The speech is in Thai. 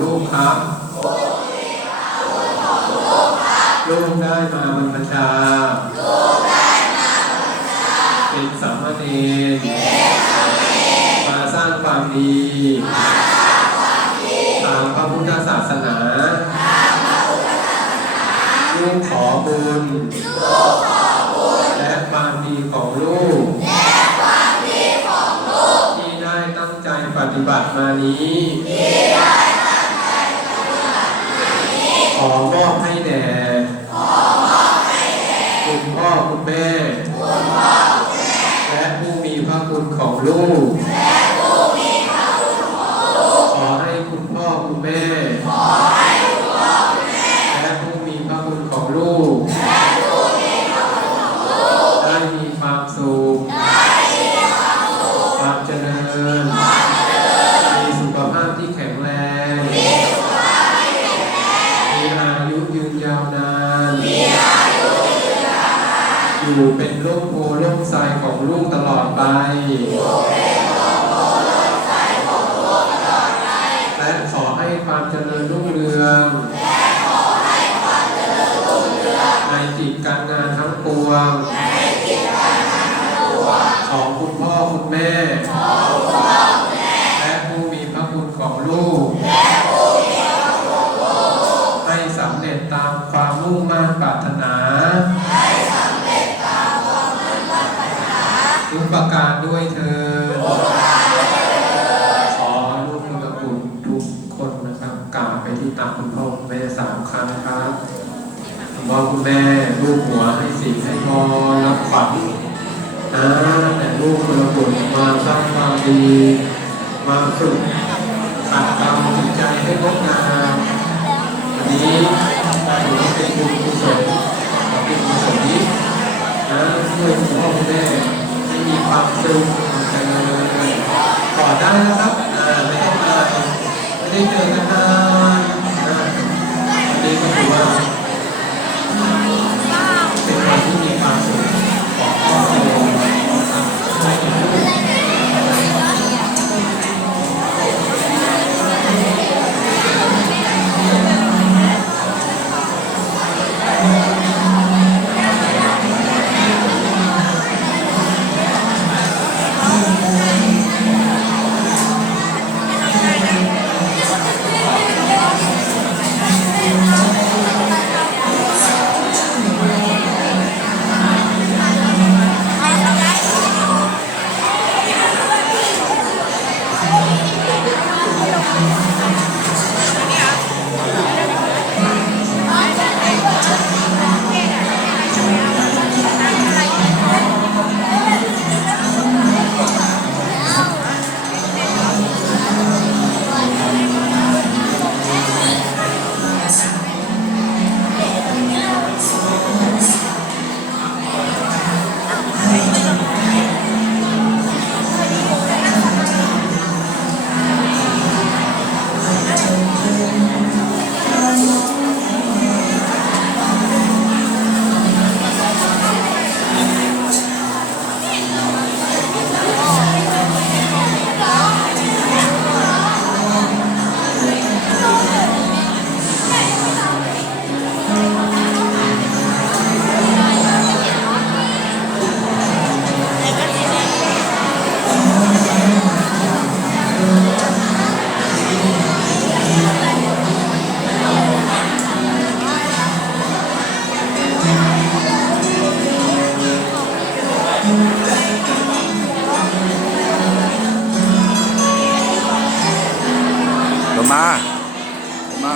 ลูกครับลูกได้มาบรรพชา เป็นสามเณรมาสร้างความดีตามพระพุทธศาสนาลูกขอบุญและความดีของลูกที่ได้ตั้งใจปฏิบัติมานี้ ขอมอบให้แด่คุณพ่อคุณแม่ และผู้มีพระคุณของลูก อยู่เป็นร่มโพล่มไทรายของลูกตลอดไป และขอให้ความเจริญรุ่งเรืองในกิจการงานทั้งปวง ของคุณพ่อคุณแม่ และผู้มีพระคุณของลูก ให้สำเร็จตามความมุ่งมั่นปรารถนา ทุกประการด้วยเธอขอลูกคุณคุณทุกคนนะครับกล่าวไปที่ตามคุณพ่อคุณแม่สามครั้งครับคุณพ่อคุณแม่ลูกหัวให้สิ่งให้พอรับขวัญนะแต่ลูกคุณคุณมาสร้างความดีมาฝึกขัดกลาจิ มีความสุขความเจริญก่อนได้นะครับไม่ต้องมาไม่ได้เจอกันนาน ล มา มา